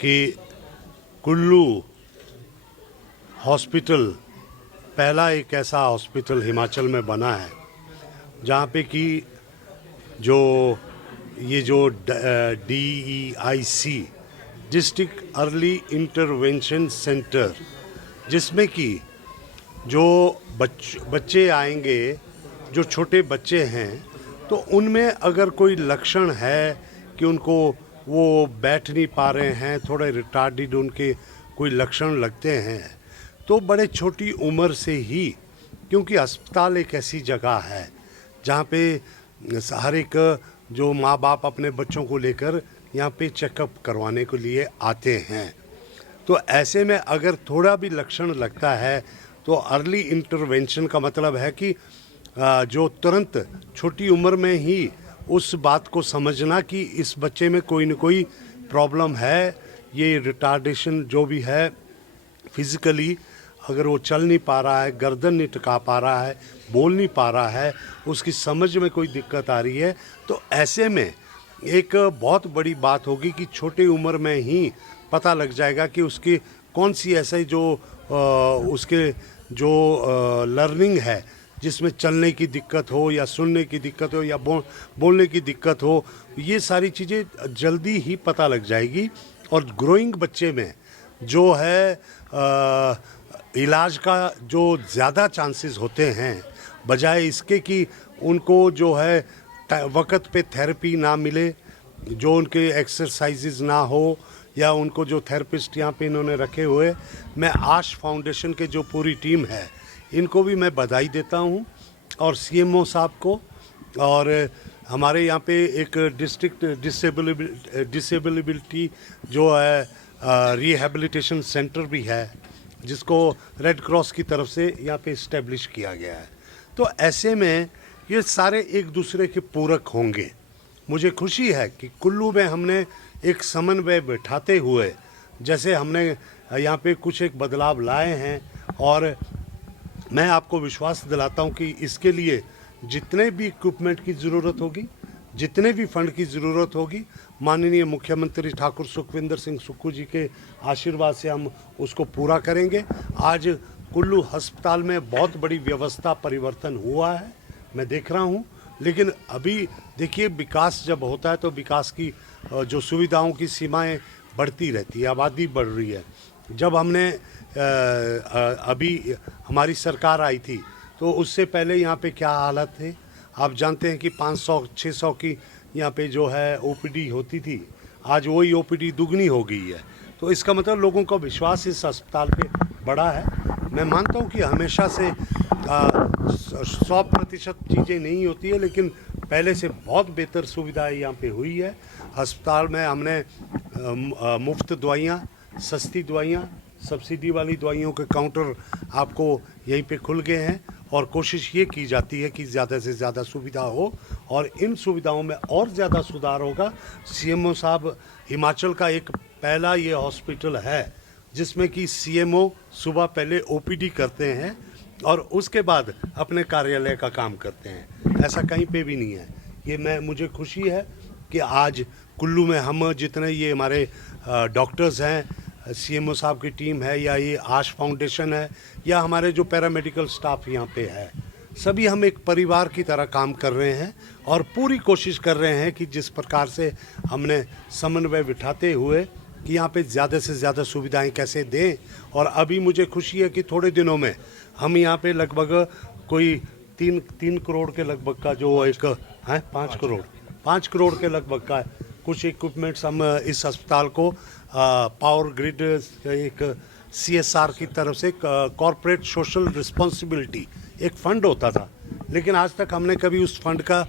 कि कुल्लू हॉस्पिटल पहला एक ऐसा हॉस्पिटल हिमाचल में बना है जहाँ पे कि जो DEIC district early intervention centre, जिसमें कि जो बच्चे आएंगे, जो छोटे बच्चे हैं, तो उनमें अगर कोई लक्षण है कि उनको वो बैठ नहीं पा रहे हैं, थोड़े रिटार्डेड उनके कोई लक्षण लगते हैं, तो बड़े छोटी उम्र से ही, क्योंकि अस्पताल एक ऐसी जगह है जहाँ पे हर एक जो माँ बाप अपने बच्चों को लेकर यहाँ पे चेकअप करवाने के लिए आते हैं, तो ऐसे में अगर थोड़ा भी लक्षण लगता है तो अर्ली इंटरवेंशन का मतलब है कि जो तुरंत छोटी उम्र में ही उस बात को समझना कि इस बच्चे में कोई न कोई प्रॉब्लम है, ये रिटार्डेशन जो भी है फिज़िकली, अगर वो चल नहीं पा रहा है, गर्दन नहीं टिका पा रहा है, बोल नहीं पा रहा है, उसकी समझ में कोई दिक्कत आ रही है, तो ऐसे में एक बहुत बड़ी बात होगी कि छोटी उम्र में ही पता लग जाएगा कि उसकी कौन सी ऐसे जो उसके जो लर्निंग है, जिसमें चलने की दिक्कत हो या सुनने की दिक्कत हो या बोलने की दिक्कत हो, ये सारी चीज़ें जल्दी ही पता लग जाएगी। और ग्रोइंग बच्चे में जो है इलाज का जो ज़्यादा चांसेस होते हैं, बजाय इसके कि उनको जो है वक्त पे थेरेपी ना मिले, जो उनके एक्सरसाइजेज ना हो, या उनको जो थेरेपिस्ट यहाँ पे इन्होंने रखे हुए, मैं आश फाउंडेशन के जो पूरी टीम है इनको भी मैं बधाई देता हूँ, और CMO साहब को, और हमारे यहाँ पे एक डिस्ट्रिक्ट डिसेबिलिटी जो है रिहेबिलिटेशन सेंटर भी है, जिसको रेड क्रॉस की तरफ से यहाँ पे इस्टेब्लिश किया गया है। तो ऐसे में ये सारे एक दूसरे के पूरक होंगे। मुझे खुशी है कि कुल्लू में हमने एक समन्वय बिठाते हुए, जैसे हमने यहाँ पे कुछ एक बदलाव लाए हैं, और मैं आपको विश्वास दिलाता हूँ कि इसके लिए जितने भी इक्विपमेंट की ज़रूरत होगी, जितने भी फंड की ज़रूरत होगी, माननीय मुख्यमंत्री ठाकुर सुखविंदर सिंह सुक्खू जी के आशीर्वाद से हम उसको पूरा करेंगे। आज कुल्लू अस्पताल में बहुत बड़ी व्यवस्था परिवर्तन हुआ है, मैं देख रहा हूँ, लेकिन अभी देखिए, विकास जब होता है तो विकास की जो सुविधाओं की सीमाएं बढ़ती रहती है, आबादी बढ़ रही है। जब हमने अभी हमारी सरकार आई थी तो उससे पहले यहाँ पे क्या हालत थे, आप जानते हैं कि 500-600 की यहाँ पे जो है OPD होती थी, आज वही OPD दुगनी हो गई है। तो इसका मतलब लोगों का विश्वास इस अस्पताल पे बढ़ा है। मैं मानता हूँ कि हमेशा से 100% चीज़ें नहीं होती है, लेकिन पहले से बहुत बेहतर सुविधाएं यहाँ पे हुई है। अस्पताल में हमने मुफ्त दवाइयाँ, सस्ती दवाइयाँ, सब्सिडी वाली दवाइयों के काउंटर आपको यहीं पे खुल गए हैं, और कोशिश ये की जाती है कि ज़्यादा से ज़्यादा सुविधा हो, और इन सुविधाओं में और ज़्यादा सुधार होगा। CMO साहब, हिमाचल का एक पहला ये हॉस्पिटल है जिसमें कि CMO सुबह पहले OPD करते हैं और उसके बाद अपने कार्यालय का काम करते हैं। ऐसा कहीं पे भी नहीं है। मुझे खुशी है कि आज कुल्लू में हम जितने ये हमारे डॉक्टर्स हैं, CMO साहब की टीम है, या ये आश फाउंडेशन है, या हमारे जो पैरामेडिकल स्टाफ यहाँ पे है, सभी हम एक परिवार की तरह काम कर रहे हैं, और पूरी कोशिश कर रहे हैं कि जिस प्रकार से हमने समन्वय बिठाते हुए कि यहाँ पे ज़्यादा से ज़्यादा सुविधाएं कैसे दें। और अभी मुझे खुशी है कि थोड़े दिनों में हम यहाँ पे लगभग कोई 3 करोड़ के लगभग का जो एक है 5 करोड़ के लगभग का कुछ इक्विपमेंट्स हम इस अस्पताल को पावर ग्रिड एक CSR की तरफ से, कॉरपोरेट सोशल रिस्पॉन्सिबिलिटी एक फ़ंड होता था, लेकिन आज तक हमने कभी उस फंड का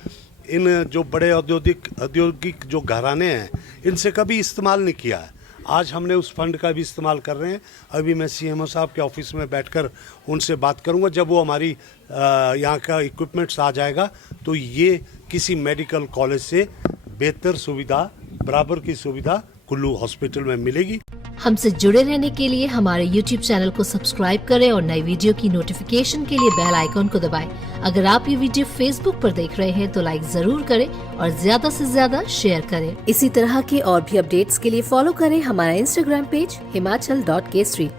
इन जो बड़े औद्योगिक जो घराने हैं इनसे कभी इस्तेमाल नहीं किया है। आज हमने उस फंड का भी इस्तेमाल कर रहे हैं। अभी मैं CMO साहब के ऑफिस में बैठकर उनसे बात करूंगा। जब वो हमारी यहाँ का इक्विपमेंट्स आ जाएगा तो ये किसी मेडिकल कॉलेज से बेहतर सुविधा, बराबर की सुविधा कुल्लू हॉस्पिटल में मिलेगी। हमसे जुड़े रहने के लिए हमारे YouTube चैनल को सब्सक्राइब करें और नई वीडियो की नोटिफिकेशन के लिए बेल आइकॉन को दबाएं। अगर आप ये वीडियो Facebook पर देख रहे हैं तो लाइक जरूर करें और ज्यादा से ज्यादा शेयर करें। इसी तरह के और भी अपडेट्स के लिए फॉलो करें हमारा Instagram पेज himachal.kesari।